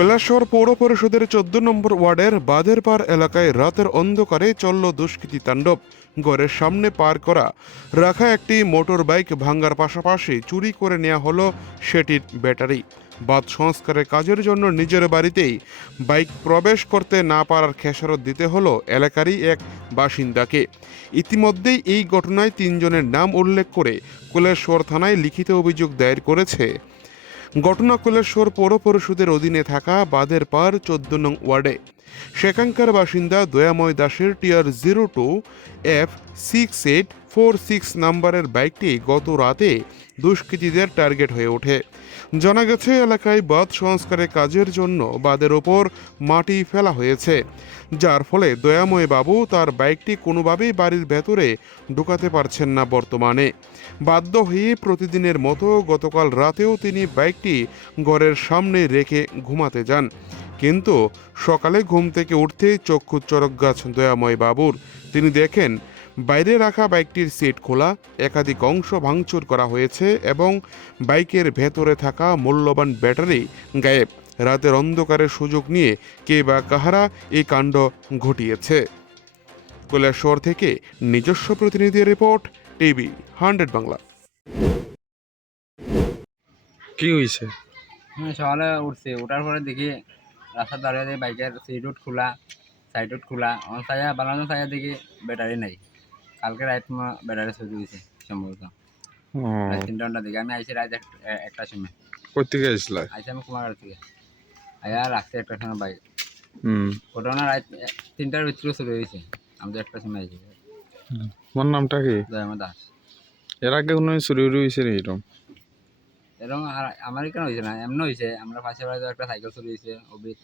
কৈলাসহর পৌর পরিষদের 14 নম্বর ওয়ার্ডের বাঁধেরপাড় এলাকায় রাতের অন্ধকারে চলল দুষ্কৃতী তাণ্ডব। ঘরের সামনে পার করা রাখা একটি মোটর বাইক ভাঙ্গার পাশাপাশি চুরি করে নেওয়া হলো সেটির ব্যাটারি। বাঁধ সংস্কারের কাজের জন্য নিজের বাড়িতেই বাইক প্রবেশ করতে না পারার খেসারত দিতে হলো এলাকারই এক বাসিন্দাকে। ইতিমধ্যেই এই ঘটনায় 3 জনের নাম উল্লেখ করে কৈলাসহর থানায় লিখিত অভিযোগ দায়ের করেছে। ঘটনা কৈলাসহর পৌর পরিষদের অধীনে থাকা বাঁধেরপাড় 14 নং ওয়ার্ডে। সেখানকার বাসিন্দা দয়াময় দাসের TR02F6846 নাম্বারের বাইকটি গত রাতে দুষ্কৃতীদের টার্গেট হয়ে ওঠে। জানা গেছে এলাকায় বাঁধ সংস্কারের কাজের জন্য বাঁধের ওপর মাটি ফেলা হয়েছে, যার ফলে দয়াময় বাবু তার বাইকটি কোনোভাবেই বাড়ির ভেতরে ঢোকাতে পারছেন না। বর্তমানে বাধ্য হয়ে প্রতিদিনের মতো গতকাল রাতেও তিনি বাইকটি ঘরের সামনে রেখে ঘুমাতে যান, কিন্তু সকালে ঘুম থেকে উঠতেই চক্ষু চরক গাছ দয়াময় বাবুর। তিনি দেখেন বাইরে রাখা বাইকটির সিট খোলা, একাধিক অংশ ভাঙচুর করা হয়েছে এবং বাইকের ভেতরে থাকা মূল্যবান ব্যাটারি গায়েব। রাতের অন্ধকারের সুযোগ নিয়ে কে বা কাহারা এই কাণ্ড ঘটিয়েছে। কৈলাসহর থেকে নিজস্ব প্রতিনিধি রিপোর্ট, টিভি 100 বাংলা। কি হয়েছে? সকালে উঠছে, ওঠার পরে দেখি রাস্তার ধারে দিয়ে বাইকের সিট উঠ খোলা, সাইড উঠ খোলা। আমার ছায়া বানানো ছায়া দেখি ব্যাটারি নাই। কালকে রাত ব্যাটারি চুরি হয়েছে সম্ভবত। রাত 3টা ঘন্টা দিকে আমি আইসি রাত একটা সময়। কই থেকে আসছিল? আইসি আমি কুমারঘাট থেকে। আয়া রাখছে একটা সময় বাইক। ঘটনা রাত 3টার ভিতরে চুরি হয়েছে। আমি তো একটা সময় আইসি। তোমার নামটা কি? দয়াময় দাস। এর আগে কোনো চুরি হয়েছে রে এরকম? এরকম আর আমার কেন হয়েছে না, এমন হয়েছে। আমরা পাশে বাড়িতে একটা সাইকেল চুরি হয়েছে, অভিক